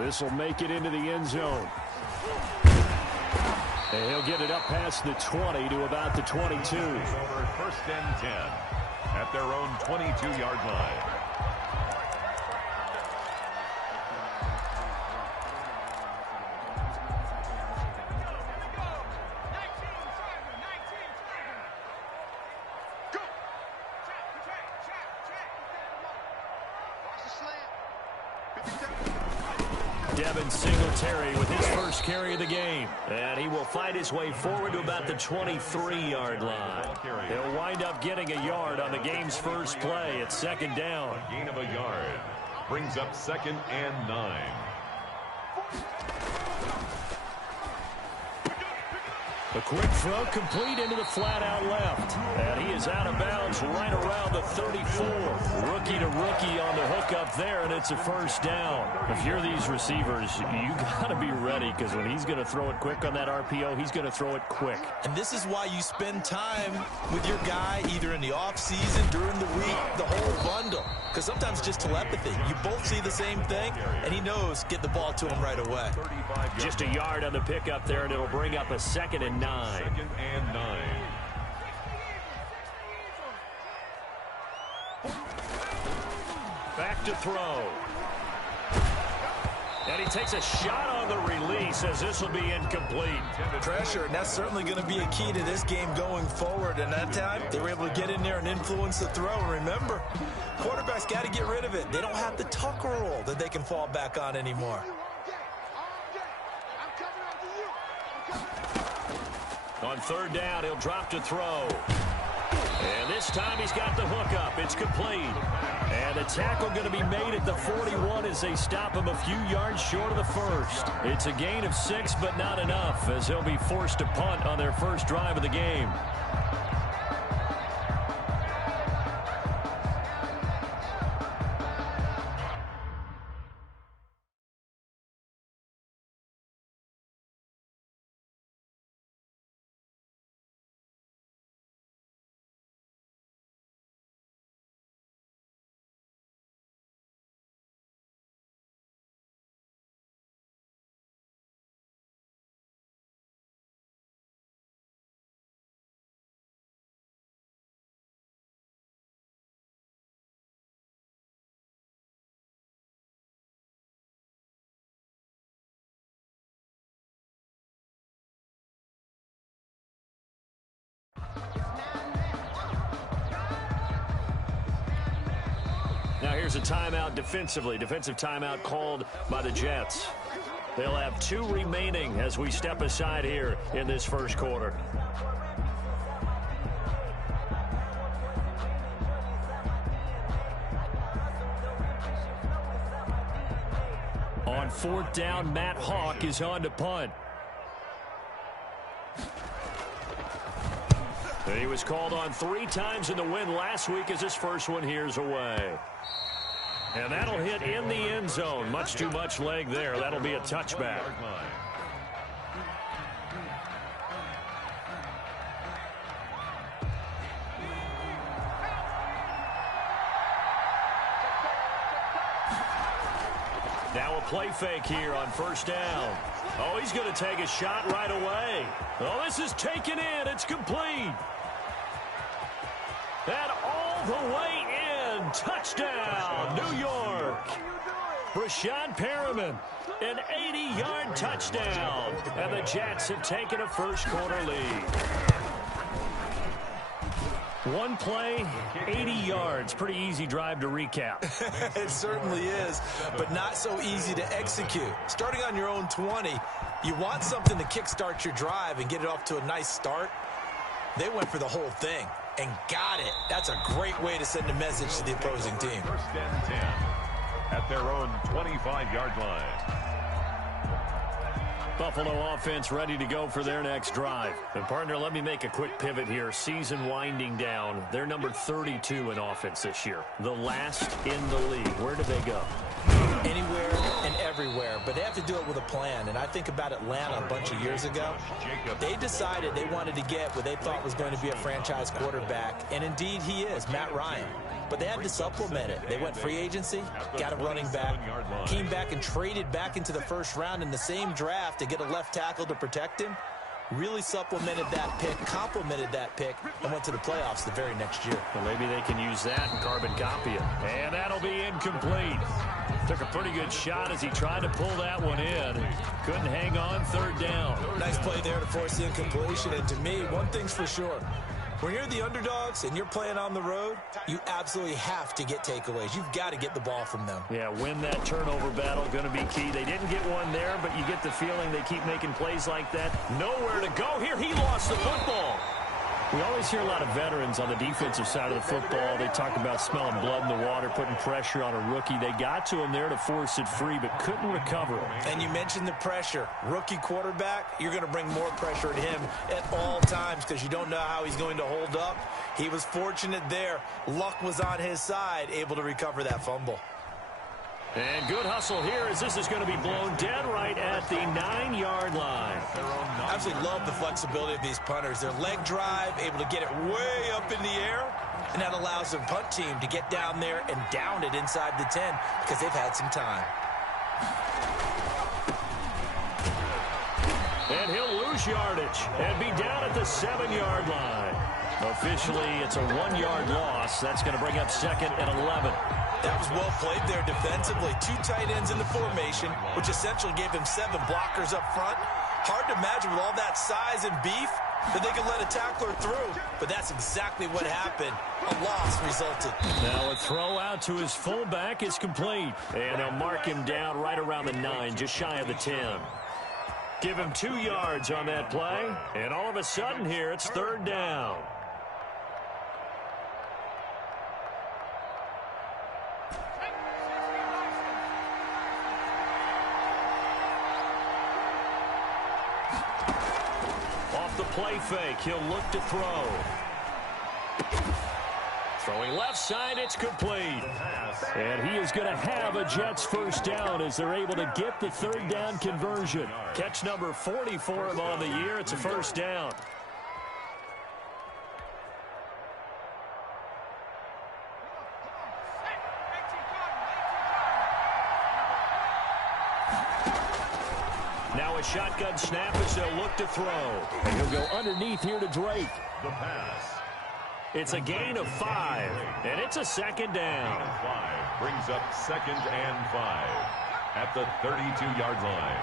This will make it into the end zone. And he'll get it up past the 20 to about the 22. Over first and 10 at their own 22-yard line. Singletary with his first carry of the game. And he will fight his way forward to about the 23-yard line. He'll wind up getting a yard on the game's first play at second down. A gain of a yard brings up 2nd and 9. A quick throw complete into the flat-out left. And he is out of bounds right around the 34. Rookie to rookie on the hook up there, and it's a first down. If you're these receivers, you got to be ready, because when he's going to throw it quick on that RPO, he's going to throw it quick. And this is why you spend time with your guy either in the offseason, during the week, the whole bundle. Because sometimes just telepathy. You both see the same thing, and he knows get the ball to him right away. Just a yard on the pickup there, and it'll bring up a 2nd and 9. 2nd and 9. Back to throw. And he takes a shot on the release as this will be incomplete. Pressure, and that's certainly going to be a key to this game going forward. And that time, they were able to get in there and influence the throw. And remember, quarterbacks got to get rid of it. They don't have the tuck roll that they can fall back on anymore. On third down, he'll drop to throw. And this time he's got the hook up. It's complete. And the tackle going to be made at the 41 as they stop him a few yards short of the first. It's a gain of 6, but not enough, as they'll be forced to punt on their first drive of the game. Now here's a timeout defensively. Defensive timeout called by the Jets. They'll have 2 remaining as we step aside here in this first quarter. On 4th down, Matt Hawk is on to punt. He was called on 3 times in the win last week as his first one here's away. And that'll hit in the end zone. Much too much leg there. That'll be a touchback. Now a play fake here on first down. Oh, he's going to take a shot right away. Oh, this is taken in. It's complete. And all the way in. Touchdown, New York. Rashad Perriman, an 80-yard touchdown. And the Jets have taken a first quarter lead. One play, 80 yards. Pretty easy drive to recap. It certainly is, but not so easy to execute. Starting on your own 20, you want something to kickstart your drive and get it off to a nice start. They went for the whole thing and got it. That's a great way to send a message to the opposing team. First and 10 at their own 25-yard line. Buffalo offense ready to go for their next drive. And, partner, let me make a quick pivot here. Season winding down. They're number 32 in offense this year. The last in the league. Where do they go? Anywhere and everywhere, but they have to do it with a plan. And I think about Atlanta a bunch of years ago. They decided they wanted to get what they thought was going to be a franchise quarterback, and indeed he is, Matt Ryan. But they had to supplement it. They went free agency, got a running back, came back and traded back into the first round in the same draft to get a left tackle to protect him. Really supplemented that pick, complemented that pick, and went to the playoffs the very next year. Well, maybe they can use that and carbon copy it. And that'll be incomplete. Took a pretty good shot as he tried to pull that one in. Couldn't hang on, third down. Nice play there to force the incompletion. And to me, one thing's for sure. When you're the underdogs and you're playing on the road, you absolutely have to get takeaways. You've got to get the ball from them. Yeah, win that turnover battle, going to be key. They didn't get one there, but you get the feeling they keep making plays like that. Nowhere to go here. He lost the football. We always hear a lot of veterans on the defensive side of the football. They talk about smelling blood in the water, putting pressure on a rookie. They got to him there to force it free, but couldn't recover him. And you mentioned the pressure. Rookie quarterback, you're going to bring more pressure at him at all times because you don't know how he's going to hold up. He was fortunate there. Luck was on his side, able to recover that fumble. And good hustle here as this is going to be blown dead right at the 9-yard line. I absolutely love the flexibility of these punters. Their leg drive, able to get it way up in the air, and that allows the punt team to get down there and down it inside the 10 because they've had some time. And he'll lose yardage and be down at the 7-yard line. Officially, it's a 1-yard loss. That's going to bring up 2nd and 11. That was well played there defensively. 2 tight ends in the formation, which essentially gave him 7 blockers up front. Hard to imagine with all that size and beef that they could let a tackler through. But that's exactly what happened. A loss resulted. Now a throw out to his fullback is complete. And they'll mark him down right around the 9, just shy of the 10. Give him 2 yards on that play. And all of a sudden here, it's 3rd down. Off the play fake, he'll look to throw. Throwing left side, it's complete. And he is going to have a Jets first down as they're able to get the 3rd down conversion. Catch number 40 for him on the year. It's a first down. Now a shotgun snap as they'll look to throw. And he'll go underneath here to Drake. The pass. It's a gain of 5, and it's a 2nd down. 5 brings up 2nd and 5 at the 32-yard line.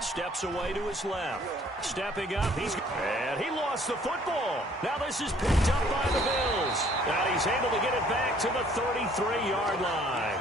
Steps away to his left. Stepping up, and he lost the football. Now this is picked up by the Bills. And he's able to get it back to the 33-yard line.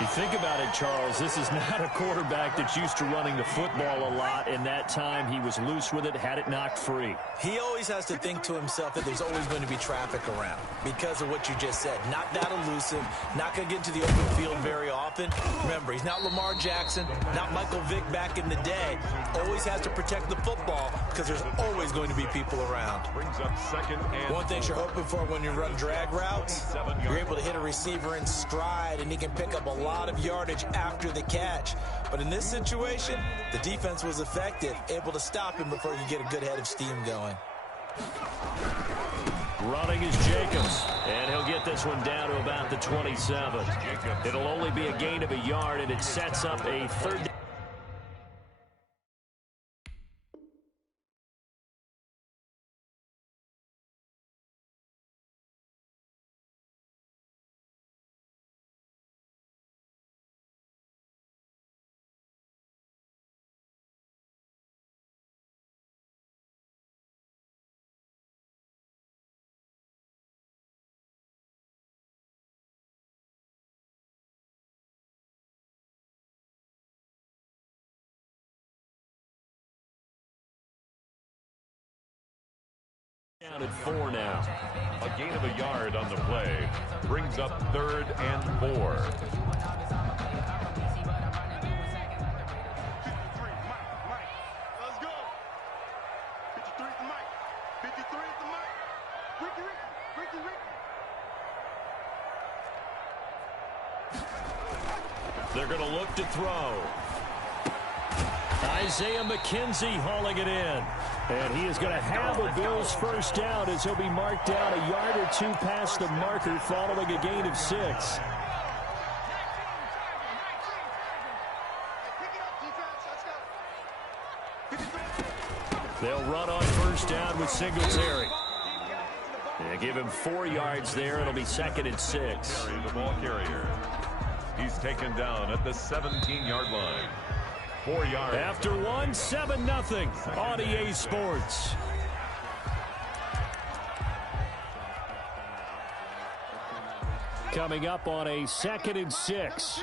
You think about it, Charles, this is not a quarterback that's used to running the football a lot. In that time, he was loose with it, had it knocked free. He always has to think to himself that there's always going to be traffic around because of what you just said. Not that elusive, not going to get into the open field very often. Remember, he's not Lamar Jackson, not Michael Vick back in the day. Always has to protect the football because there's always going to be people around. Brings up 2nd and One thing you're hoping for when you run drag routes, you're able to hit a receiver in stride and he can pick up a lot of yardage after the catch. But in this situation, the defense was effective, able to stop him before you get a good head of steam going. Running is Jacobs, and he'll get this one down to about the 27. It'll only be a gain of a yard, and it sets up a 3rd down. Down at 4 now. a gain of a yard on the play. Brings up 3rd and 4. They're going to look to throw. Isaiah McKenzie hauling it in. And he is going to have a Bills first down as he'll be marked down a yard or two past the marker following a gain of 6. They'll run on first down with Singletary. They give him 4 yards there. It'll be 2nd and 6. The ball carrier. He's taken down at the 17-yard line. 4 yards. After 1, 7-0 on EA Sports. Coming up on a 2nd and 6.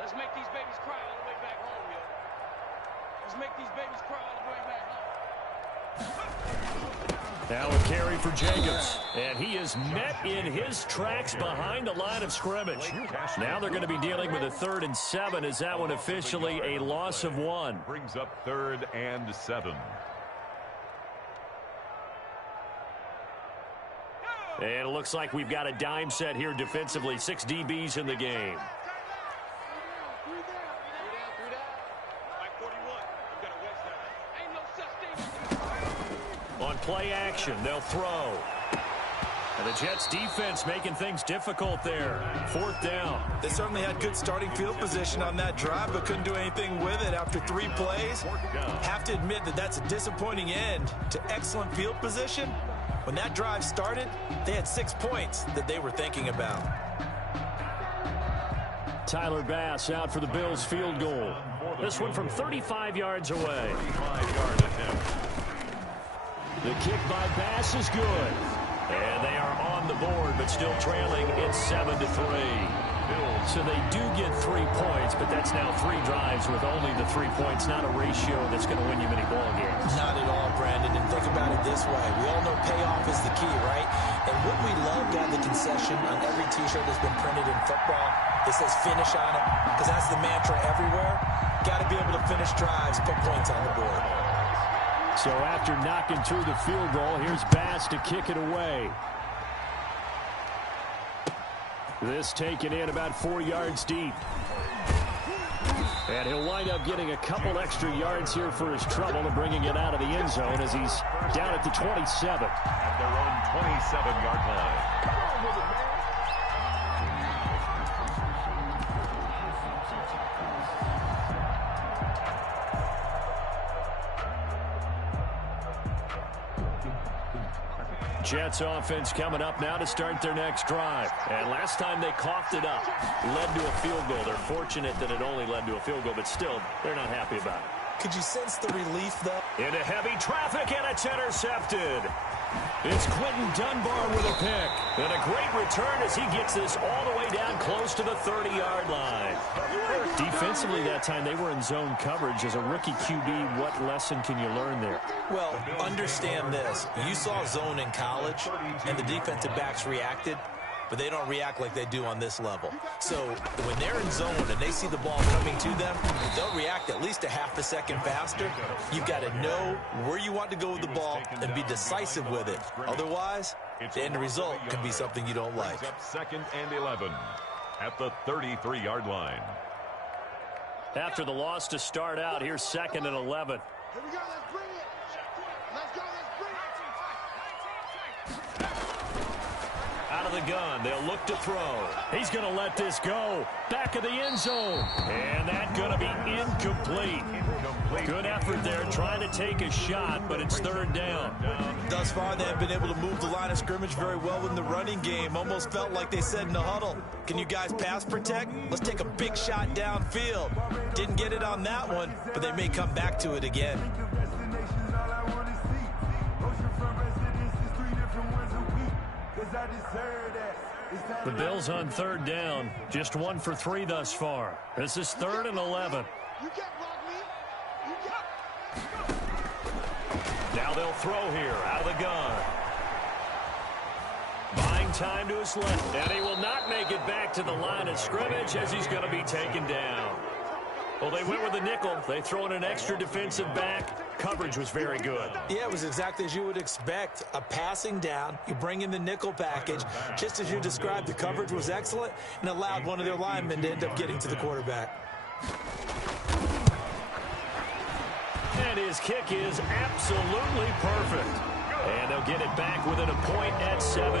Let's make these babies cry all the way back home, yo. Let's make these babies cry all the way back home. Now a carry for Jacobs. And he is met in his tracks behind the line of scrimmage. Now they're going to be dealing with a 3rd and 7. Is that one officially a loss of 1? Brings up 3rd and 7. And it looks like we've got a dime set here defensively. 6 DBs in the game. On play action, they'll throw. And the Jets defense making things difficult there. 4th down. They certainly had good starting field position on that drive, but couldn't do anything with it after 3 plays. Have to admit that that's a disappointing end to excellent field position. When that drive started, they had 6 points that they were thinking about. Tyler Bass out for the Bills field goal. This one from 35 yards away. 35-yard attempt. The kick by Bass is good. And they are on the board, but still trailing. It's 7-3. So they do get 3 points, but that's now 3 drives with only the 3 points. Not a ratio that's going to win you many ball games. Not at all, Brandon. And think about it this way. We all know payoff is the key, right? And what we love about the concession on every T-shirt that's been printed in football, it says finish on it, because that's the mantra everywhere. Got to be able to finish drives, put points on the board. So after knocking through the field goal, here's Bass to kick it away. This taken in about 4 yards deep. And he'll wind up getting a couple extra yards here for his trouble and bringing it out of the end zone as he's down at the 27. At their own 27-yard line. Jets offense coming up now to start their next drive. And last time they coughed it up, led to a field goal. They're fortunate that it only led to a field goal, but still, they're not happy about it. Could you sense the relief, though? Into heavy traffic, and it's intercepted. It's Quentin Dunbar with a pick. And a great return as he gets this all the way down close to the 30-yard line. Defensively that time, they were in zone coverage. As a rookie QB, what lesson can you learn there? Well, understand this. You saw zone in college, and the defensive backs reacted, but they don't react like they do on this level. So when they're in zone and they see the ball coming to them, they'll react at least a half a second faster. You've got to know where you want to go with the ball and be decisive with it. Otherwise, the end result can be something you don't like. 2nd and 11 at the 33-yard line. After the loss to start out, here's 2nd and 11. Here we go, let's bring it. Let's go, let's bring it. Out of the gun, they'll look to throw. He's going to let this go. Back of the end zone. And that's going to be incomplete. Good effort there, trying to take a shot, but it's 3rd down. Thus far, they have been able to move the line of scrimmage very well in the running game. Almost felt like they said in the huddle, can you guys pass protect? Let's take a big shot downfield. Didn't get it on that one, but they may come back to it again. The Bills on 3rd down, just 1 for 3 thus far. This is 3rd and 11. Now they'll throw here out of the gun. Buying time to his left. And he will not make it back to the line of scrimmage as he's going to be taken down. Well, they went with a nickel. They throw in an extra defensive back. Coverage was very good. Yeah, it was exactly as you would expect. A passing down. You bring in the nickel package. Just as you described, the coverage was excellent and allowed one of their linemen to end up getting to the quarterback. And his kick is absolutely perfect. And they'll get it back within a point at 7-6.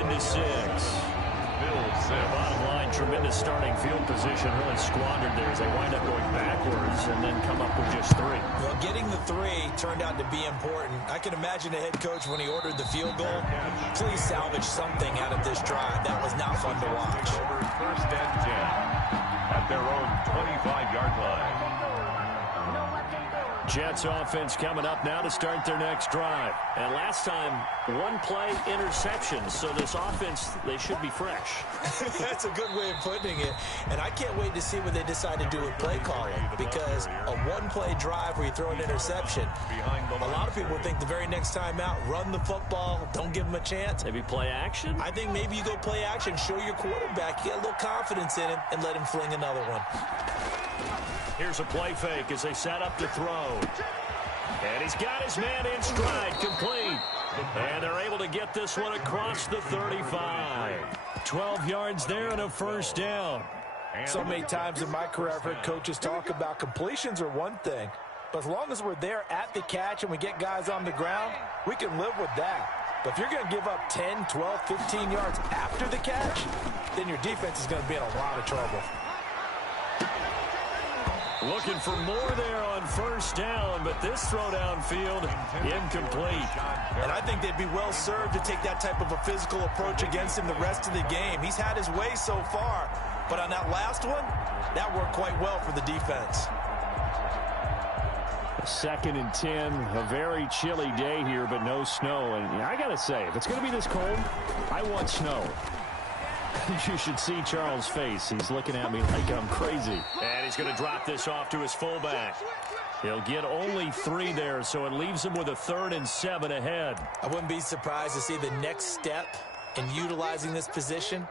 Bottom line, tremendous starting field position, really squandered there as they wind up going backwards and then come up with just 3. Well, getting the 3 turned out to be important. I can imagine the head coach when he ordered the field goal. Please salvage something out of this drive. That was not fun to watch. First and 10 at their own 25-yard line. Jets offense coming up now to start their next drive. And last time, 1-play interception. So this offense, they should be fresh. That's a good way of putting it. And I can't wait to see what they decide to do with play calling. Because a 1-play drive where you throw an interception, a lot of people think the very next time out, run the football, don't give them a chance. Maybe play action? I think maybe you go play action, show your quarterback, you get a little confidence in him, and let him fling another one. Here's a play fake as they set up to throw. And he's got his man in stride, complete. And they're able to get this one across the 35. 12 yards there and a first down. So many times in my career I've heard coaches talk about completions are one thing. But as long as we're there at the catch and we get guys on the ground, we can live with that. But if you're going to give up 10, 12, 15 yards after the catch, then your defense is going to be in a lot of trouble. Looking for more there on first down, but this throw downfield, incomplete. And I think they'd be well served to take that type of a physical approach against him the rest of the game. He's had his way so far, but on that last one, that worked quite well for the defense. 2nd and 10, a very chilly day here, but no snow. And I got to say, if it's going to be this cold, I want snow. You should see Charles' face. He's looking at me like I'm crazy. And he's going to drop this off to his fullback. He'll get only 3 there, so it leaves him with a 3rd and 7 ahead. I wouldn't be surprised to see the next step in utilizing this position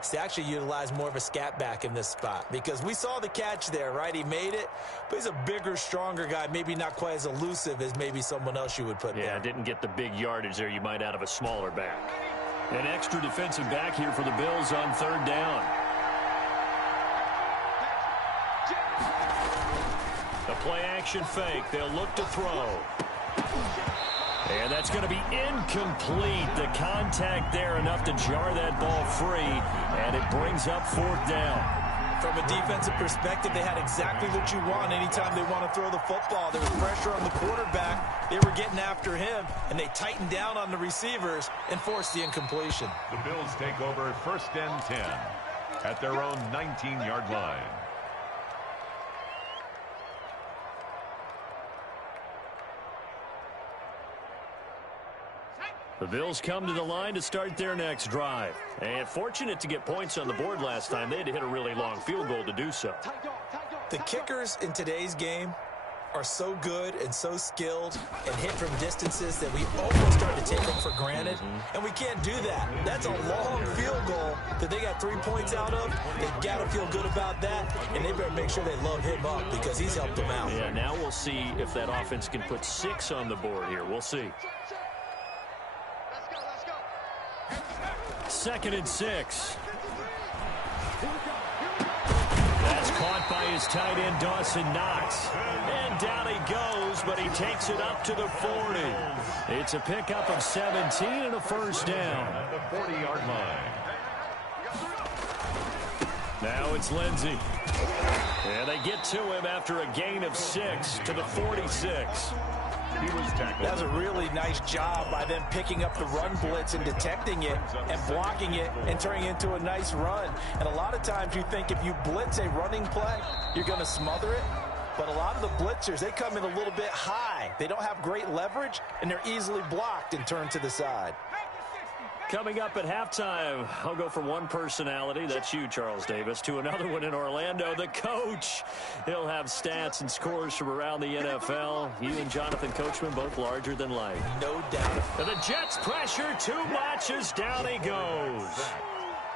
is to actually utilize more of a scat back in this spot. Because we saw the catch there, right? He made it, but he's a bigger, stronger guy, maybe not quite as elusive as maybe someone else you would put there. Yeah, didn't get the big yardage there you might out of a smaller back. An extra defensive back here for the Bills on 3rd down. The play action fake. They'll look to throw. And that's going to be incomplete. The contact there enough to jar that ball free. And it brings up 4th down. From a defensive perspective, they had exactly what you want anytime they want to throw the football. There was pressure on the quarterback. They were getting after him, and they tightened down on the receivers and forced the incompletion. The Bills take over 1st and 10 at their own 19-yard line. The Bills come to the line to start their next drive. And fortunate to get points on the board last time. They had to hit a really long field goal to do so. The kickers in today's game are so good and so skilled and hit from distances that we almost start to take them for granted. And we can't do that. That's a long field goal that they got 3 points out of. They've got to feel good about that, and they better make sure they load him up because he's helped them out. Yeah, now we'll see if that offense can put 6 on the board here. We'll see. 2nd and 6. That's caught by his tight end, Dawson Knox. And down he goes, but he takes it up to the 40. It's a pickup of 17 and a first down. At the 40-yard line. Now it's Lindsey. And they get to him after a gain of 6 to the 46. He was tackled. That was a really nice job by them picking up the run blitz and detecting it and blocking it and turning it into a nice run. And a lot of times you think if you blitz a running play, you're going to smother it. But a lot of the blitzers, they come in a little bit high. They don't have great leverage, and they're easily blocked and turned to the side. Coming up at halftime, I'll go from one personality, that's you, Charles Davis, to another one in Orlando, the coach. He'll have stats and scores from around the NFL. He and Jonathan Coachman both larger than life. No doubt. And the Jets pressure too much as down he goes.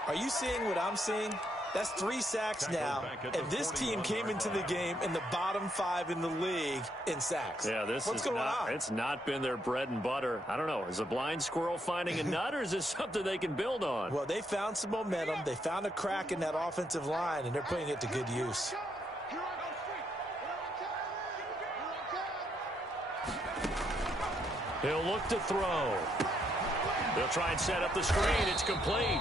Are you seeing what I'm seeing? That's 3 sacks now, and this team came into the game in the bottom 5 in the league in sacks. Yeah, what's going on? It's not been their bread and butter. I don't know. Is a blind squirrel finding a nut, or is this something they can build on? Well, they found some momentum. They found a crack in that offensive line, and they're putting it to good use. He'll look to throw. They'll try and set up the screen. It's complete.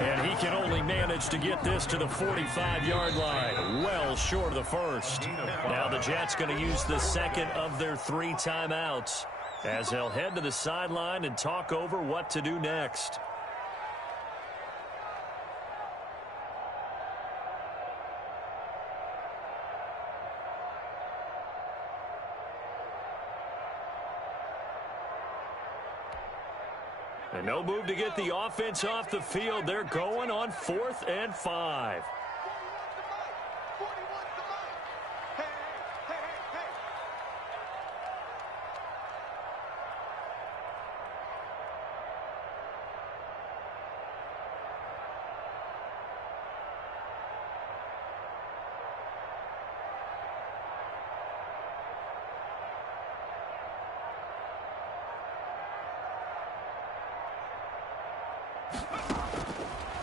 And he can only manage to get this to the 45-yard line. Well short of the first. Now the Jets going to use the second of their 3 timeouts as they'll head to the sideline and talk over what to do next. And no move to get the offense off the field. They're going on 4th and 5.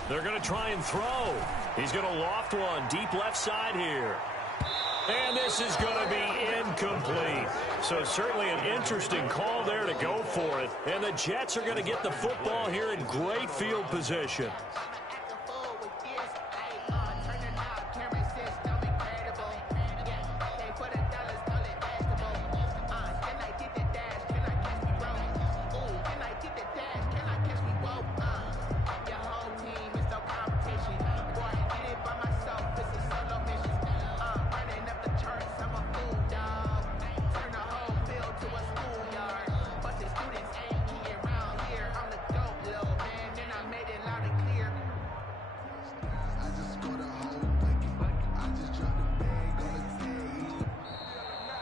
They're going to try and throw. He's going to loft one deep left side here. And this is going to be incomplete. So certainly an interesting call there to go for it. And the Jets are going to get the football here in great field position.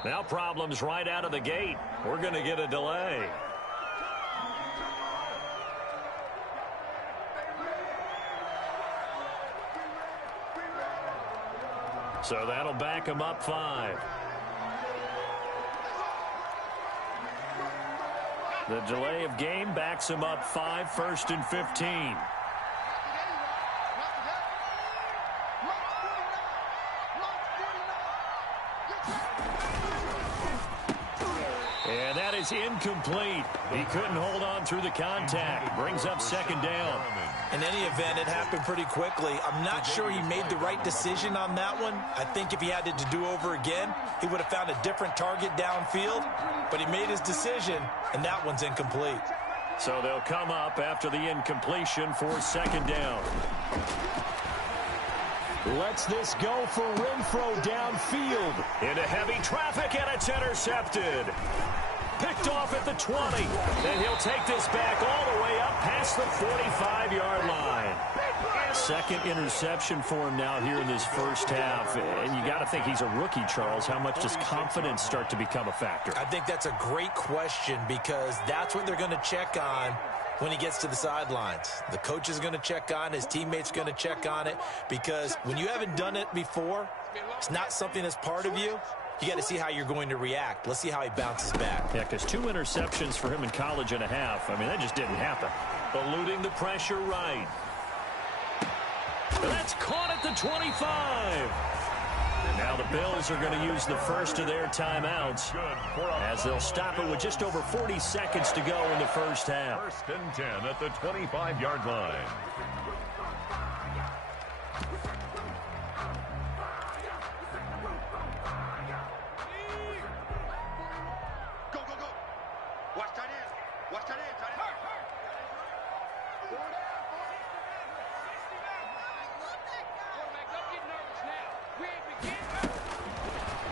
Now problems right out of the gate. We're going to get a delay. So that'll back him up 5. The delay of game backs him up 5, 1st and 15. And that is incomplete. He couldn't hold on through the contact. Brings up 2nd down. In any event, it happened pretty quickly. I'm not sure he made the right decision on that one. I think if he had to do over again, he would have found a different target downfield. But he made his decision, and that one's incomplete. So they'll come up after the incompletion for 2nd down. Lets this go for Renfro downfield. Into heavy traffic, and it's intercepted. Picked off at the 20. And he'll take this back all the way up past the 45-yard line. 2nd interception for him now here in this first half. And you got to think he's a rookie, Charles. How much does confidence start to become a factor? I think that's a great question because that's what they're going to check on when he gets to the sidelines. The coach is going to check on, his teammates going to check on it, because when you haven't done it before, it's not something that's part of you. You got to see how you're going to react. Let's see how he bounces back. Yeah, because 2 interceptions for him in college and a half. I mean, that just didn't happen. Eluding the pressure right. That's caught at the 25. And now the Bills are going to use the first of their timeouts as they'll stop it with just over 40 seconds to go in the first half. 1st and 10 at the 25-yard line. Go, go, go. Watch tight end. Watch tight end. Tight end.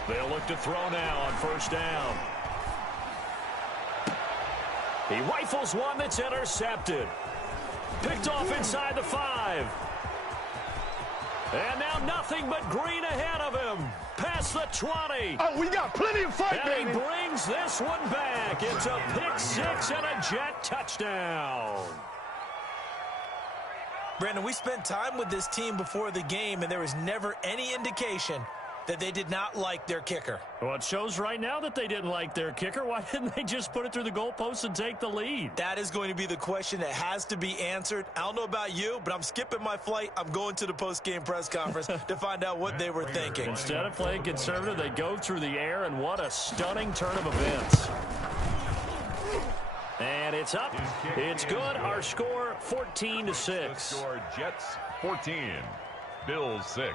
They'll look to throw now on 1st down. He rifles one that's intercepted. Picked off inside the 5. And now nothing but green ahead of him. Past the 20. Oh, we got plenty of fight, and baby. he brings this one back. It's a pick 6 and a Jet touchdown. Brandon, we spent time with this team before the game, and there was never any indication that they did not like their kicker. Well, it shows right now that they didn't like their kicker. Why didn't they just put it through the goalpost and take the lead? That is going to be the question that has to be answered. I don't know about you, but I'm skipping my flight. I'm going to the post-game press conference to find out what they were thinking. Instead of playing conservative, they go through the air, and what a stunning turn of events. And it's up. It's good. Our score, 14-6. Score Jets 14, Bills 6.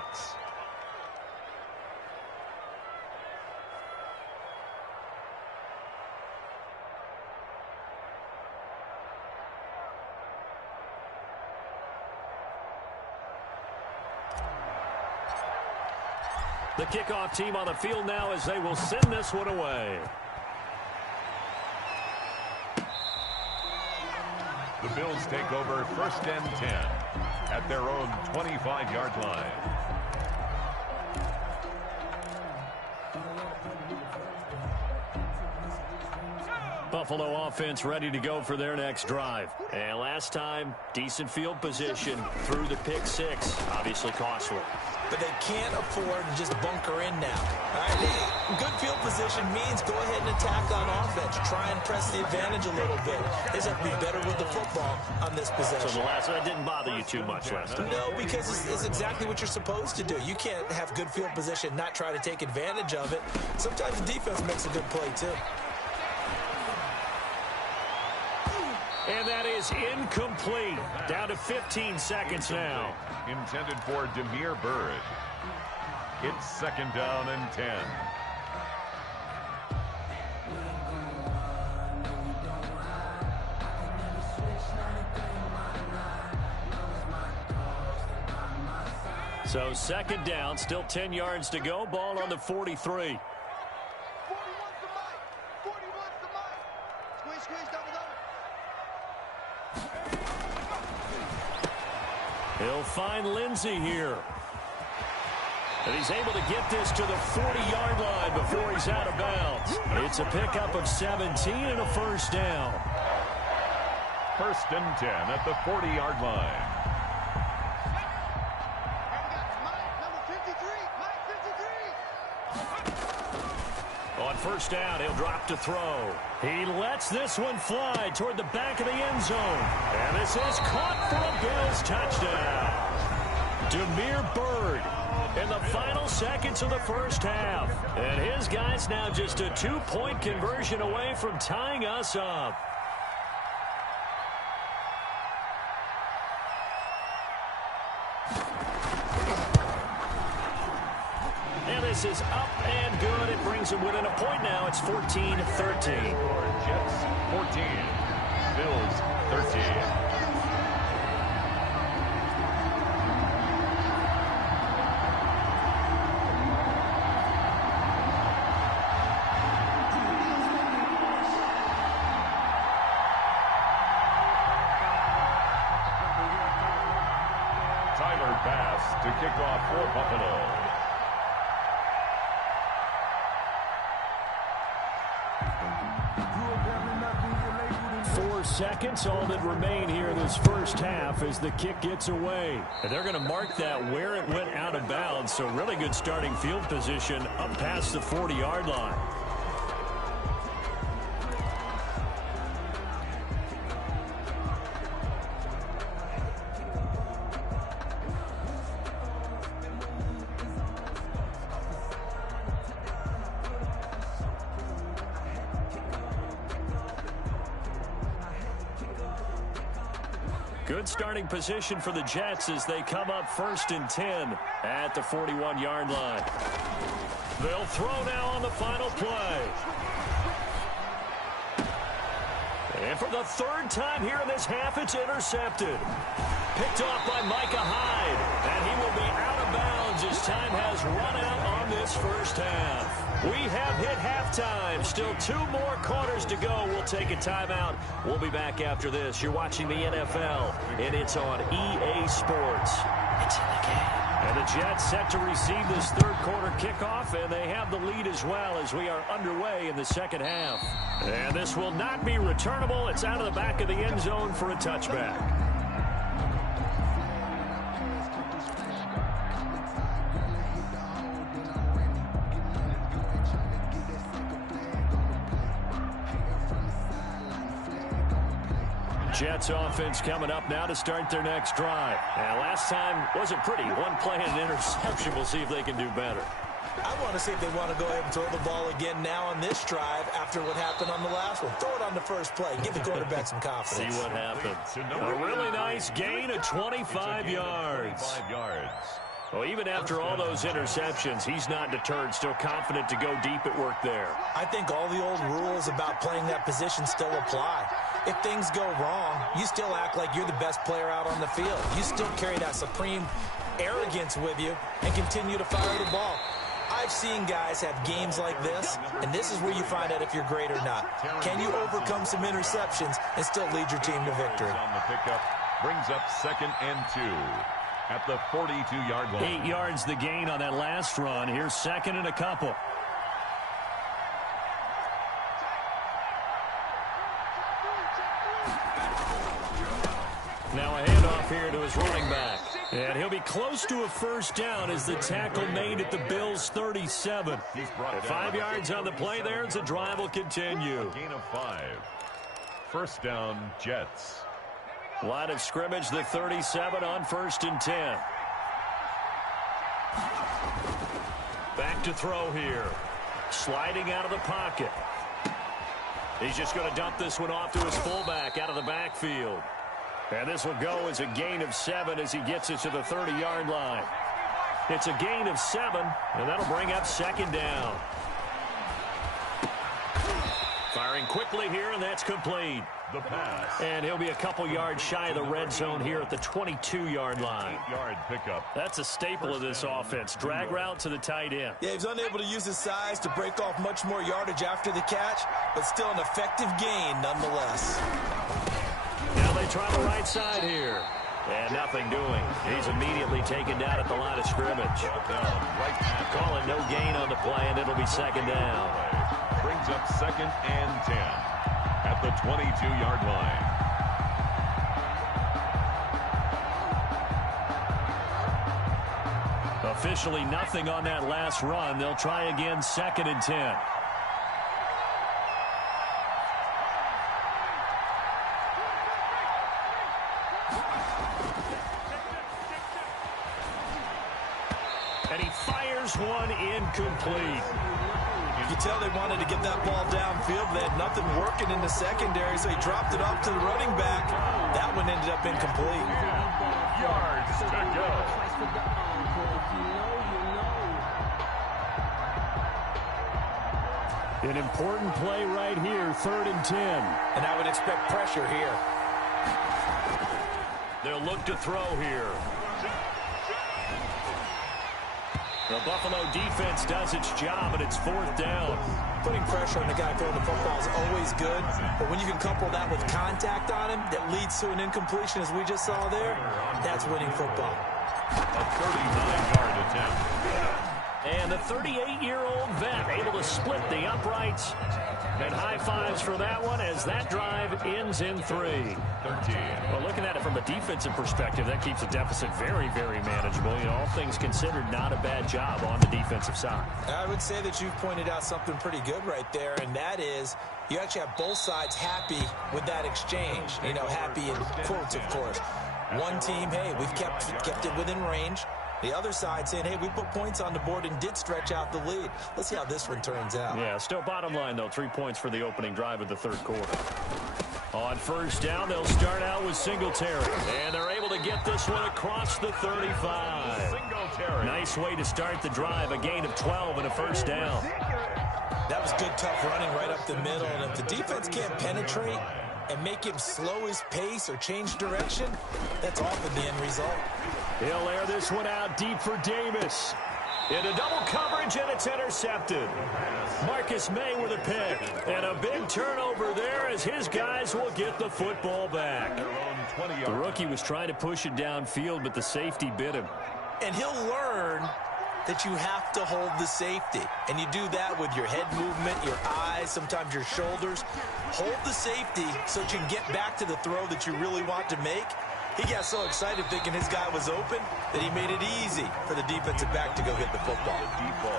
The kickoff team on the field now as they will send this one away. The Bills take over 1st and 10 at their own 25-yard line. Buffalo offense ready to go for their next drive. And last time, decent field position through the pick 6. Obviously costly. But they can't afford to just bunker in now. All right, good field position means go ahead and attack on offense. Try and press the advantage a little bit. They just have to be better with the football on this possession. So the last one didn't bother you too much last time. No, because it's exactly what you're supposed to do. You can't have good field position, not try to take advantage of it. Sometimes the defense makes a good play, too. And that is incomplete. Down to 15 seconds now. Intended for Demir Bird. It's 2nd down and 10. So 2nd down, still 10 yards to go. Ball on the 43. 41's the mic. 41's the mic. Squeeze, double. He'll find Lindsey here. And he's able to get this to the 40-yard line before he's out of bounds. It's a pickup of 17 and a 1st down. 1st and 10 at the 40-yard line. On 1st down, he'll drop to throw. He lets this one fly toward the back of the end zone. And this is caught for a Bills touchdown. Demir Bird in the final seconds of the 1st half. And his guys now just a 2-point conversion away from tying us up. This is up and good. It brings him within a point now. It's 14-13. Jets 14, Bills 13. Tyler Bass to kick off for Buffalo. 4 seconds, all that remain here in this 1st half as the kick gets away. And they're going to mark that where it went out of bounds, so really good starting field position up past the 40-yard line. Good starting position for the Jets as they come up 1st and 10 at the 41-yard line. They'll throw now on the final play. And for the 3rd time here in this half, it's intercepted. Picked off by Micah Hyde. And he will be out of bounds as time has run out on in this first half. We have hit halftime. Still 2 more quarters to go. We'll take a timeout. We'll be back after this. You're watching the NFL, and it's on EA Sports. It's in the game. And the Jets set to receive this third quarter kickoff, and they have the lead as well as we are underway in the second half. And this will not be returnable. It's out of the back of the end zone for a touchback. Jets offense coming up now to start their next drive. And last time wasn't pretty. One play and an interception. We'll see if they can do better. I want to see if they want to go ahead and throw the ball again now on this drive after what happened on the last one. Throw it on the first play. Give the quarterback some confidence. See what happens. A really nice gain of 25 yards. Well, even after all those interceptions, he's not deterred, still confident to go deep at work there. I think all the old rules about playing that position still apply. If things go wrong, you still act like you're the best player out on the field. You still carry that supreme arrogance with you and continue to fire the ball. I've seen guys have games like this, and this is where you find out if you're great or not. Can you overcome some interceptions and still lead your team to victory? On the pickup, brings up 2nd and 2 at the 42-yard line. 8 yards the gain on that last run. Here's 2nd and a couple. Now a handoff here to his running back. And he'll be close to a first down as the tackle made at the Bills' 37. 5 yards on the play there as the drive will continue. Gain of 5. First down, Jets. Line of scrimmage, the 37 on 1st and 10. Back to throw here. Sliding out of the pocket. He's just going to dump this one off to his fullback out of the backfield. And this will go as a gain of 7 as he gets it to the 30-yard line. It's a gain of 7, and that'll bring up 2nd down. Firing quickly here, and that's complete. The pass. And he'll be a couple yards shy of the red zone here at the 22-yard line. 8-yard pickup. That's a staple of this offense. Drag route to the tight end. Yeah, he's unable to use his size to break off much more yardage after the catch, but still an effective gain nonetheless. Now they try the right side here. And nothing doing. He's immediately taken down at the line of scrimmage. Calling no gain on the play, and it'll be 2nd down. Brings up 2nd and 10 at the 22-yard line. Officially nothing on that last run. They'll try again 2nd and 10. And he fires one incomplete. You can tell they wanted to get that ball downfield. They had nothing working in the secondary, so he dropped it off to the running back. That one ended up incomplete. Yards to go. An important play right here, 3rd and 10. And I would expect pressure here. They'll look to throw here. The Buffalo defense does its job, and it's 4th down. Putting pressure on the guy throwing the football is always good, but when you can couple that with contact on him that leads to an incompletion, as we just saw there, that's winning football. A 39-yard attempt. And the 38-year-old vet able to split the uprights. And high fives for that one as that drive ends in 3. 13. Well, looking at it from a defensive perspective, that keeps the deficit very, very manageable. You know, all things considered, not a bad job on the defensive side. I would say that you've pointed out something pretty good right there, and that is you actually have both sides happy with that exchange. You know, happy in quotes, of course. One team, hey, we've kept it within range. The other side saying, hey, we put points on the board and did stretch out the lead. Let's see how this one turns out. Yeah, still bottom line, though. 3 points for the opening drive of the third quarter. On 1st down, they'll start out with Singletary. And they're able to get this one across the 35. Singletary. Nice way to start the drive. A gain of 12 and a 1st down. That was good, tough running right up the middle. And if the defense can't penetrate and make him slow his pace or change direction, that's often the end result. He'll air this one out deep for Davis. Into double coverage, and it's intercepted. Marcus May with a pick. And a big turnover there as his guys will get the football back. The rookie was trying to push it downfield, but the safety bit him. And he'll learn that you have to hold the safety. And you do that with your head movement, your eyes, sometimes your shoulders. Hold the safety so that you can get back to the throw that you really want to make. He got so excited thinking his guy was open that he made it easy for the defensive back to go get the football.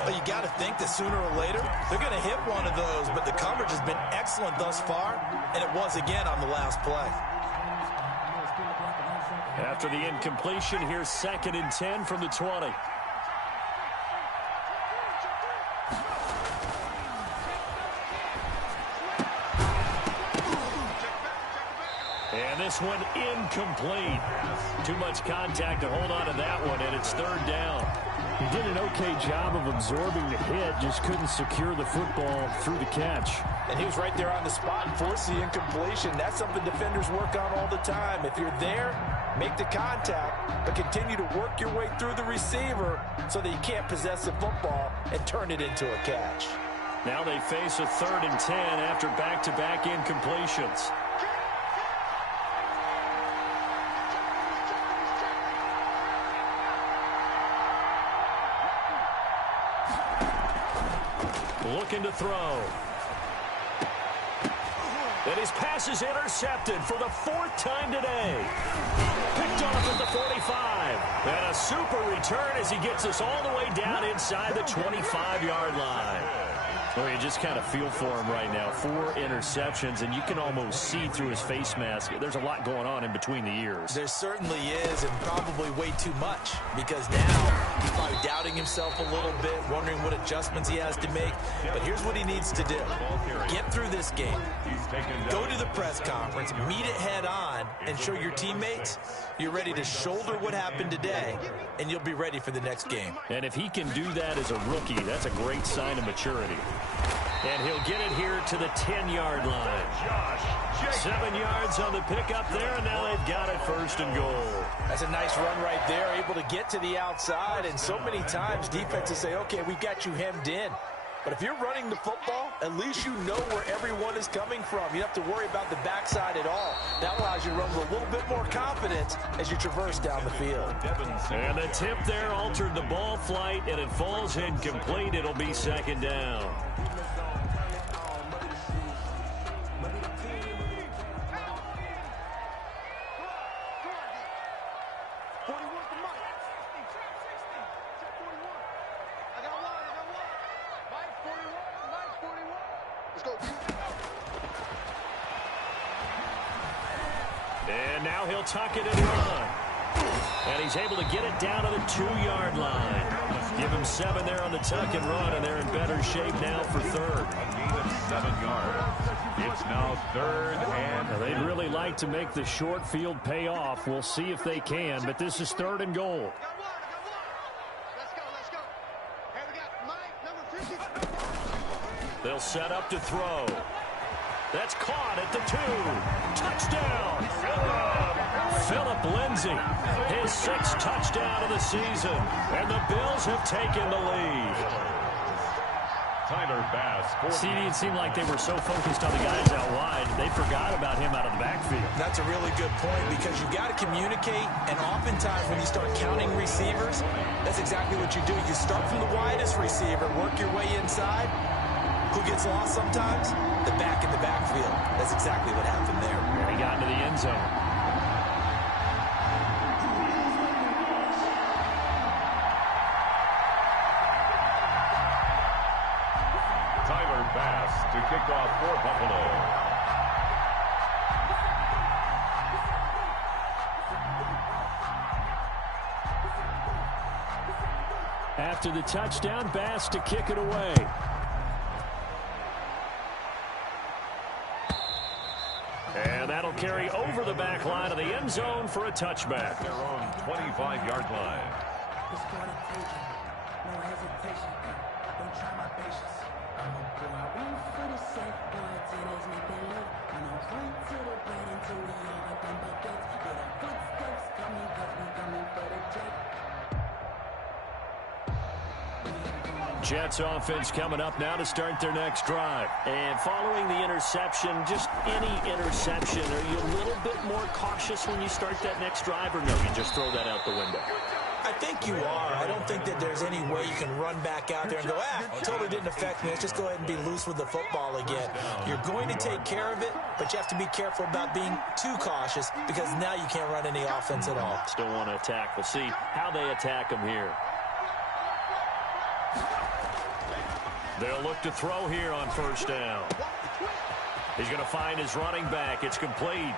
But you got to think that sooner or later, they're going to hit one of those. But the coverage has been excellent thus far, and it was again on the last play. After the incompletion, here's 2nd and 10 from the 20. And this one incomplete. Too much contact to hold on to that one, and it's 3rd down. He did an okay job of absorbing the hit, just couldn't secure the football through the catch. And he was right there on the spot and forced the incompletion. That's something defenders work on all the time. If you're there, make the contact, but continue to work your way through the receiver so that you can't possess the football and turn it into a catch. Now they face a 3rd and 10 after back-to-back incompletions. Looking to throw. And his pass is intercepted for the 4th time today. Picked off at the 45. And a super return as he gets us all the way down inside the 25-yard line. Well, you just kind of feel for him right now. 4 interceptions, and you can almost see through his face mask. There's a lot going on in between the ears. There certainly is, and probably way too much, because now he's probably doubting himself a little bit, wondering what adjustments he has to make. But here's what he needs to do. Get through this game. Go to the press conference, meet it head on, and show your teammates you're ready to shoulder what happened today, and you'll be ready for the next game. And if he can do that as a rookie, that's a great sign of maturity. And he'll get it here to the 10-yard line. 7 yards on the pickup there, and now they've got it 1st and goal. That's a nice run right there, able to get to the outside. And so many times defenses say, okay, we've got you hemmed in. But if you're running the football, at least you know where everyone is coming from. You don't have to worry about the backside at all. That allows you to run with a little bit more confidence as you traverse down the field. And the tip there altered the ball flight, and it falls incomplete. It'll be 2nd down. And now he'll tuck it and run. And he's able to get it down to the 2-yard line. Give him 7 there on the tuck and run, and they're in better shape now for 3rd. A gain of 7 yards. It's now 3rd and... Now, they'd really like to make the short field pay off. We'll see if they can, but this is 3rd and goal. They'll set up to throw. That's caught at the 2. Touchdown, Phillip Lindsay. His 6th touchdown of the season. And the Bills have taken the lead. Tyler Bass. See, it seemed like they were so focused on the guys out wide, they forgot about him out of the backfield. That's a really good point, because you've got to communicate, and oftentimes when you start counting receivers, that's exactly what you do. You start from the widest receiver, work your way inside. Who gets lost sometimes? The back in the backfield. That's exactly what happened there. And he got into the end zone. Tyler Bass to kick off for Buffalo. After the touchdown, Bass to kick it away. And that'll carry over the back line of the end zone for a touchback. Their own 25-yard line. No hesitation. Don't try my patience. I'm a boy. I run for the safe boy. Today's make they live. And I'll run to the bread until we all got them buckets. Yeah, the footsteps coming, cause we coming for the check. Jets offense coming up now to start their next drive. And following the interception, just any interception, are you a little bit more cautious when you start that next drive, or no, you just throw that out the window? I think you are. I don't think that there's any way you can run back out there and go, totally didn't affect me. Let's just go ahead and be loose with the football again. You're going to take care of it, but you have to be careful about being too cautious because now you can't run any offense at all. Still want to attack. We'll see how they attack them here. They'll look to throw here on first down. He's going to find his running back. It's complete.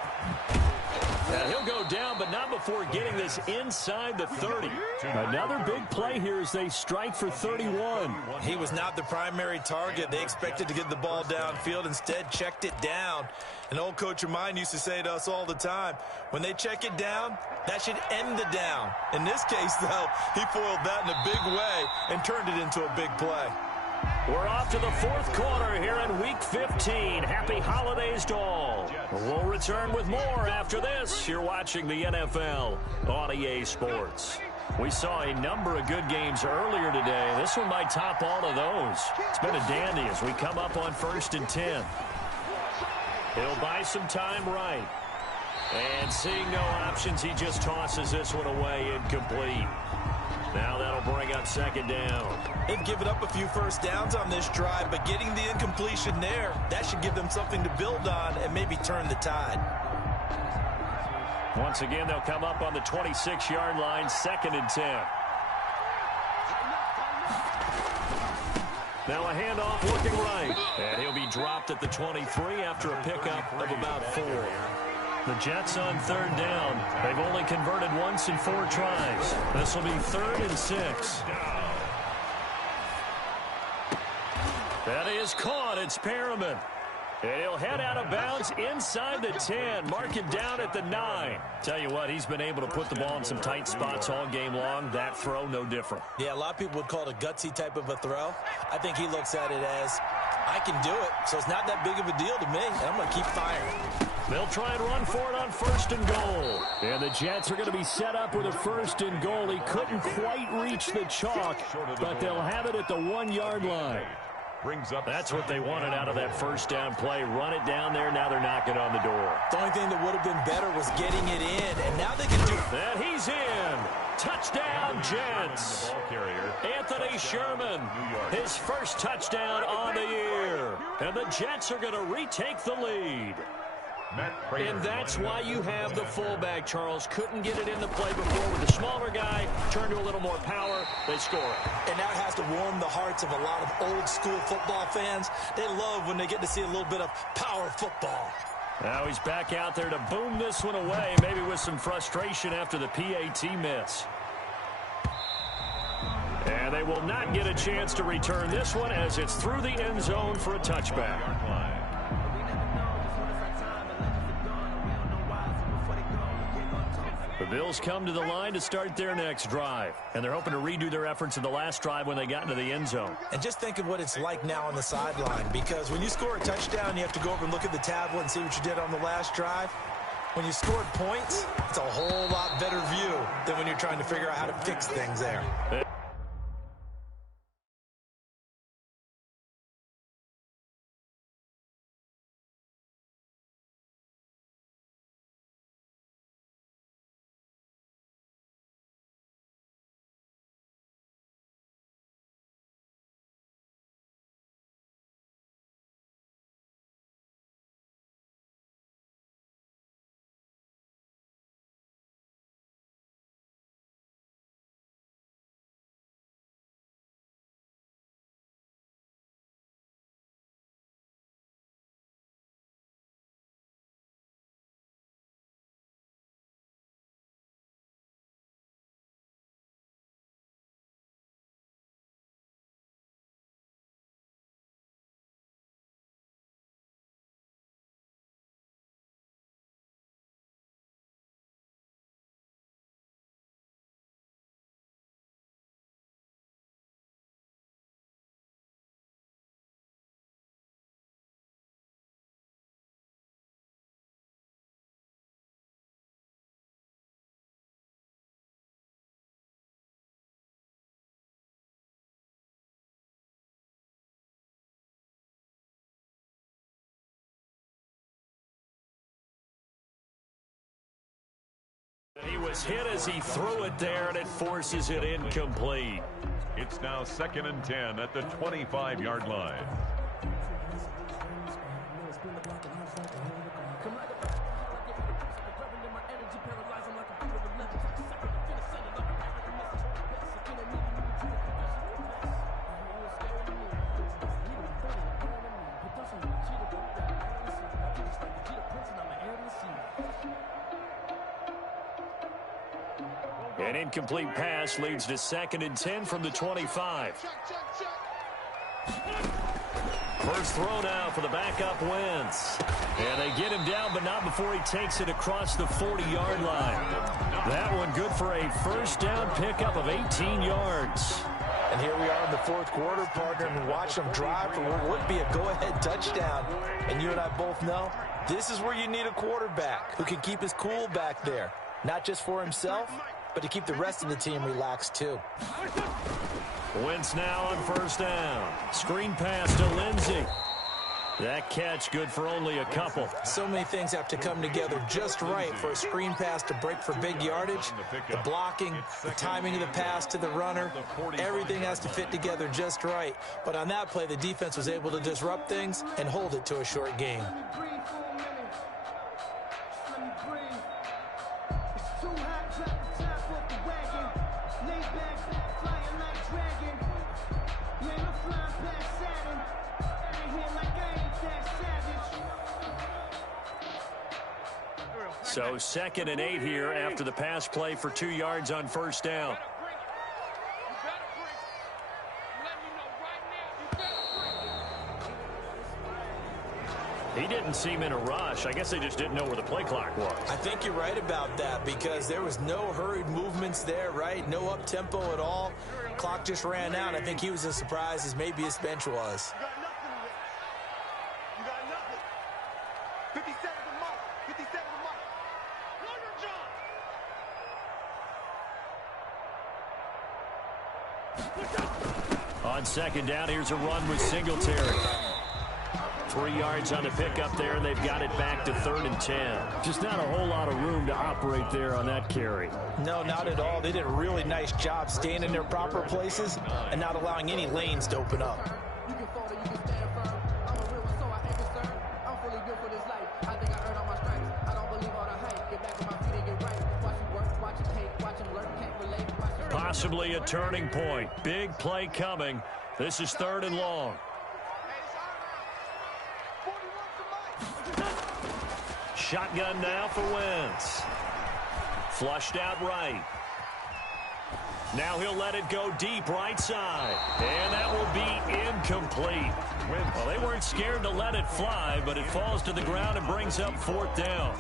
And he'll go down, but not before getting this inside the 30. Another big play here as they strike for 31. He was not the primary target. They expected to get the ball downfield. Instead, checked it down. An old coach of mine used to say to us all the time, when they check it down, that should end the down. In this case, though, he foiled that in a big way and turned it into a big play. We're off to the fourth quarter here in Week 15. Happy holidays to all. We'll return with more after this. You're watching the NFL on EA Sports. We saw a number of good games earlier today. This one might top all of those. It's been a dandy as we come up on 1st and 10. He'll buy some time right. And seeing no options, he just tosses this one away incomplete. Now that'll bring up 2nd down. They've given up a few first downs on this drive, but getting the incompletion there, that should give them something to build on and maybe turn the tide. Once again, they'll come up on the 26-yard line, 2nd and 10. Now a handoff looking right. And he'll be dropped at the 23 after a pickup of about 4. The Jets on 3rd down. They've only converted once in 4 tries. This will be 3rd and 6. That is caught. It's Perriman. And he'll head out of bounds inside the 10. Mark him down at the 9. Tell you what, he's been able to put the ball in some tight spots all game long. That throw, no different. Yeah, a lot of people would call it a gutsy type of a throw. I think he looks at it as, I can do it, so it's not that big of a deal to me, and I'm going to keep firing. They'll try and run for it on 1st and goal. And the Jets are going to be set up with a 1st and goal. He couldn't quite reach the chalk, but they'll have it at the 1-yard line. That's what they wanted out of that first down play. Run it down there. Now they're knocking on the door. The only thing that would have been better was getting it in, and now they can do it. And he's in. Touchdown, Jets. Anthony Sherman, his first touchdown on the year. And the Jets are going to retake the lead. And that's why you have the fullback, Charles. Couldn't get it in the play before with the smaller guy. Turned to a little more power. They score it. And that has to warm the hearts of a lot of old-school football fans. They love when they get to see a little bit of power football. Now he's back out there to boom this one away, maybe with some frustration after the PAT miss. And they will not get a chance to return this one as it's through the end zone for a touchback. The Bills come to the line to start their next drive. And they're hoping to redo their efforts in the last drive when they got into the end zone. And just think of what it's like now on the sideline. Because when you score a touchdown, you have to go over and look at the tablet and see what you did on the last drive. When you scored points, it's a whole lot better view than when you're trying to figure out how to fix things there. He was hit as he threw it there, and it forces it incomplete. It's now 2nd and 10 at the 25-yard line. An incomplete pass leads to 2nd and 10 from the 25. First throw now for the backup Wentz. And they get him down, but not before he takes it across the 40-yard line. That one good for a first down pickup of 18 yards. And here we are in the fourth quarter, partner, and watch them drive for what would be a go-ahead touchdown. And you and I both know this is where you need a quarterback who can keep his cool back there, not just for himself, but to keep the rest of the team relaxed too. Wentz now on first down. Screen pass to Lindsey. That catch good for only a couple. So many things have to come together just right for a screen pass to break for big yardage. The blocking, the timing of the pass to the runner, everything has to fit together just right. But on that play, the defense was able to disrupt things and hold it to a short gain. So 2nd and 8 here after the pass play for 2 yards on first down. He didn't seem in a rush. I guess they just didn't know where the play clock was. I think you're right about that because there was no hurried movements there, right? No up-tempo at all. Clock just ran out. I think he was as surprised as maybe his bench was. You got nothing. 57 to Mike. 57 to Mike. On second down, here's a run with Singletary. 3 yards on the pickup there, and they've got it back to 3rd and 10. Just not a whole lot of room to operate there on that carry. No, not at all. They did a really nice job staying in their proper places and not allowing any lanes to open up. You can fall or you can stand firm. I'm a real one, so I ain't concerned. I'm fully built for this life. I think I earned all my stripes. I don't believe all the hype. Get back on my feet and get right. Watch him work, watch him hate, watch him learn, can't relate. Possibly a turning point. Big play coming. This is 3rd and long. Shotgun now for Wentz. Flushed out right. Now he'll let it go deep right side. And that will be incomplete. Well, they weren't scared to let it fly, but it falls to the ground and brings up 4th down.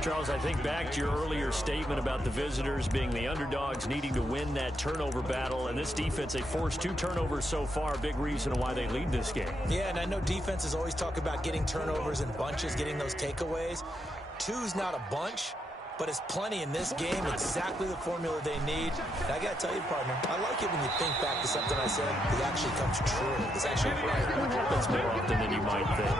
Charles, I think back to your earlier statement about the visitors being the underdogs needing to win that turnover battle. And this defense, they forced 2 turnovers so far. Big reason why they lead this game. Yeah, and I know defenses always talk about getting turnovers in bunches, getting those takeaways. 2's not a bunch, but it's plenty in this game. Exactly the formula they need. And I got to tell you, partner, I like it when you think back to something I said that actually comes true. It's actually right. That's more often than you might think.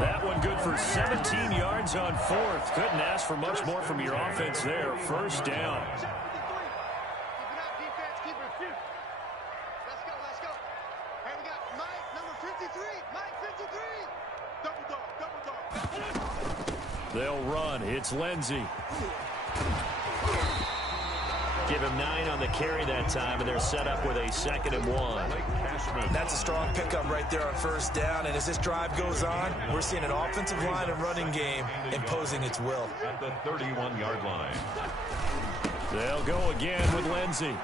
That one good for 17 yards on 4th. Couldn't ask for much more from your offense there. First down. Keep it up, defense. Keep it shoot. Let's go, let's go. Hey, we got Mike, number 53. Mike, 53. Double dog, double dog. They'll run. It's Lindsey. Give him 9 on the carry that time, and they're set up with a 2nd and 1. That's a strong pickup right there on first down. And as this drive goes on, we're seeing an offensive line and running game imposing its will. At the 31-yard line. They'll go again with Lindsey.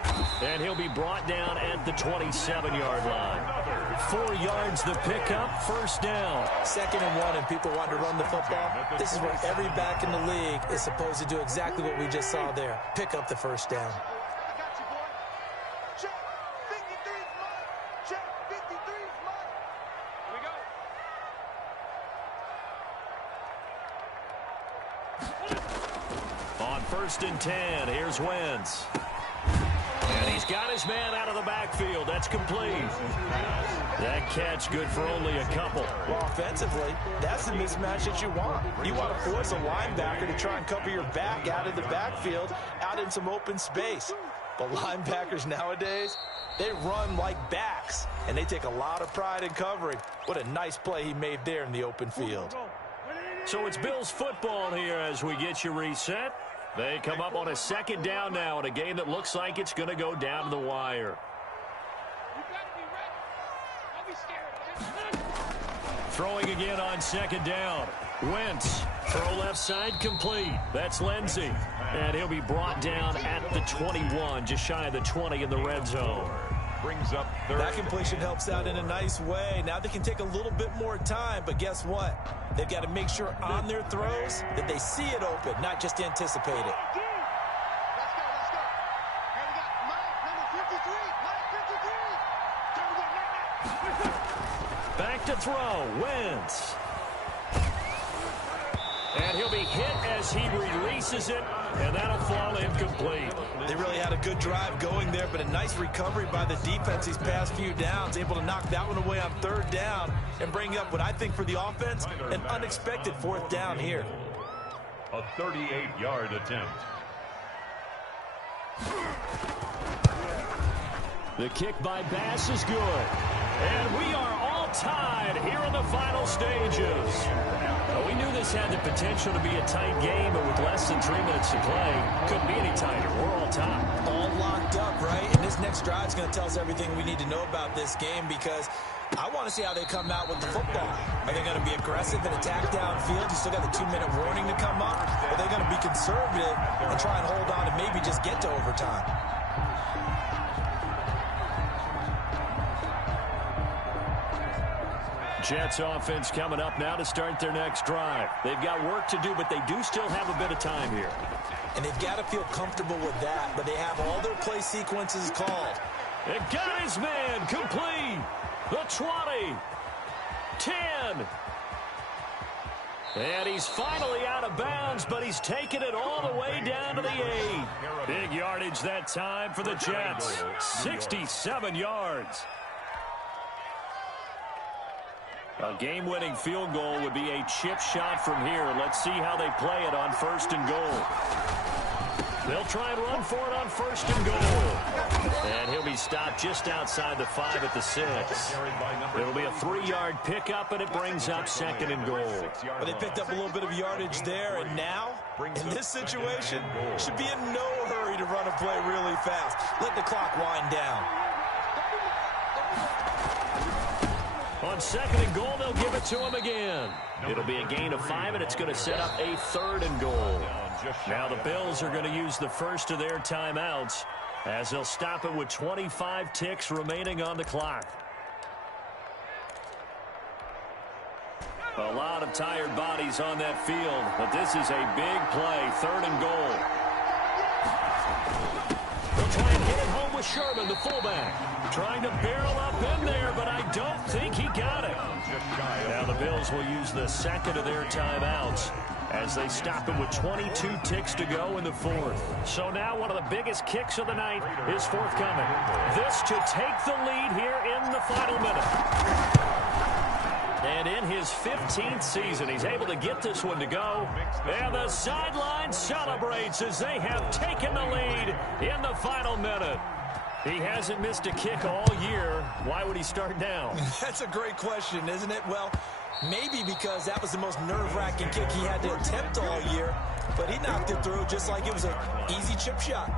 And he'll be brought down at the 27-yard line. 4 yards the pickup, first down. 2nd and 1, and people want to run the football. This is where every back in the league is supposed to do exactly what we just saw there. Pick up the first down. I got you, boy. Check. 53's Mike. Check. 53's Mike. Here we go. On 1st and 10, here's Wentz. And he's got his man out of the backfield. That's complete. That catch good for only a couple. Well, offensively, that's the mismatch that you want. You want to force a linebacker to try and cover your back out of the backfield out in some open space. But linebackers nowadays, they run like backs, and they take a lot of pride in covering. What a nice play he made there in the open field. So it's Bills football here as we get you reset. They come up on a second down now in a game that looks like it's going to go down to the wire. You gotta be ready. Don't be scared. Throwing again on second down. Wentz, throw left side complete. That's Lindsey. And he'll be brought down at the 21, just shy of the 20 in the red zone. Brings up third. That completion helps out in a nice way. Now they can take a little bit more time, but guess what? They've got to make sure on their throws that they see it open, not just anticipate it. Let's go, let's go. Hey, we got Mike, number 53. Mike 53. Back to throw. Wentz. And he'll be hit as he releases it, and that'll fall incomplete. They really had a good drive going there, but a nice recovery by the defense these past few downs, able to knock that one away on third down and bring up what I think for the offense, an unexpected fourth down here. A 38-yard attempt. The kick by Bass is good. And we are all tied here in the final stages. Well, we knew this had the potential to be a tight game, but with less than 3 minutes to play, couldn't be any tighter. We're all tied. All locked up, right? And this next drive is going to tell us everything we need to know about this game because I want to see how they come out with the football. Are they going to be aggressive and attack downfield? You still got the 2-minute warning to come up? Or are they going to be conservative and try and hold on and maybe just get to overtime? Jets offense coming up now to start their next drive. They've got work to do, but they do still have a bit of time here. And they've got to feel comfortable with that, but they have all their play sequences called. It got his man complete. The 20. 10. And he's finally out of bounds, but he's taken it all the way down to the 8. Big yardage that time for the Jets. 67 yards. A game-winning field goal would be a chip shot from here. Let's see how they play it on first and goal. They'll try and run for it on first and goal. And he'll be stopped just outside the 5 at the 6. It'll be a 3-yard pickup, and it brings up second and goal. But they picked up a little bit of yardage there, and now, in this situation, should be in no hurry to run a play really fast. Let the clock wind down. On second and goal, they'll give it to him again. It'll be a gain of 5, and it's going to set up a third and goal. Now the Bills are going to use the first of their timeouts as they'll stop it with 25 ticks remaining on the clock. A lot of tired bodies on that field, but this is a big play, third and goal. They'll try and get it home with Sherman, the fullback. Trying to barrel up in there, but I don't think he got it. Now the Bills will use the second of their timeouts as they stop it with 22 ticks to go in the fourth. So now one of the biggest kicks of the night is forthcoming. This to take the lead here in the final minute. And in his 15th season, he's able to get this one to go. And the sideline celebrates as they have taken the lead in the final minute. He hasn't missed a kick all year. Why would he start now? That's a great question, isn't it? Well, maybe because that was the most nerve-wracking kick he had to attempt all year, but he knocked it through just like it was an easy chip shot.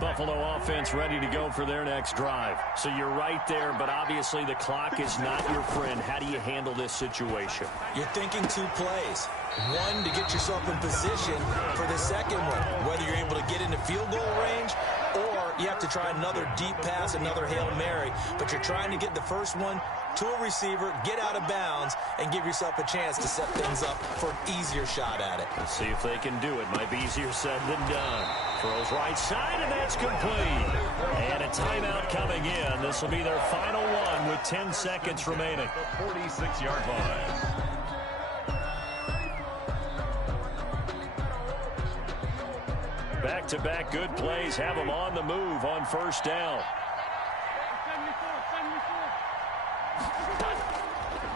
Buffalo offense ready to go for their next drive. So you're right there, but obviously the clock is not your friend. How do you handle this situation? You're thinking 2 plays. One, to get yourself in position for the second one, whether you're able to get into field goal range or you have to try another deep pass, another Hail Mary. But you're trying to get the first one to a receiver, get out of bounds, and give yourself a chance to set things up for an easier shot at it. Let's see if they can do it. Might be easier said than done. Throws right side, and that's complete. And a timeout coming in. This will be their final one with 10 seconds remaining. The 46-yard line. Back-to-back good plays have them on the move on first down.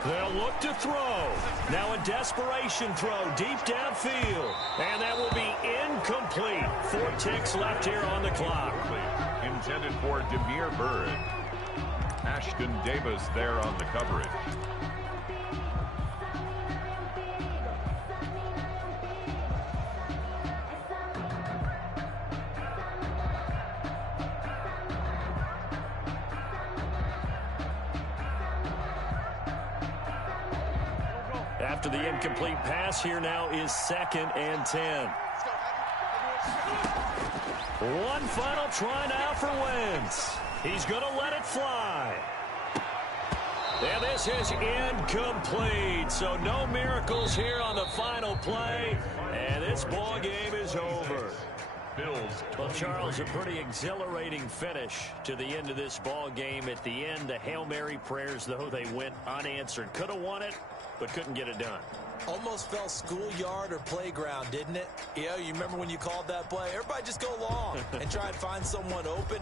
They'll look to throw. Now a desperation throw deep downfield. And that will be incomplete. 4 ticks left here on the clock. Intended for Demir Bird. Ashton Davis there on the coverage. After the incomplete pass, here now is 2nd and 10. One final try now for Wentz. He's going to let it fly. And this is incomplete. So no miracles here on the final play. And this ball game is over. Well, Charles, a pretty exhilarating finish to the end of this ball game. At the end, the Hail Mary prayers, though, they went unanswered. Could have won it, but couldn't get it done. Almost felt schoolyard or playground, didn't it? You remember when you called that play? Everybody just go long and try and find someone open.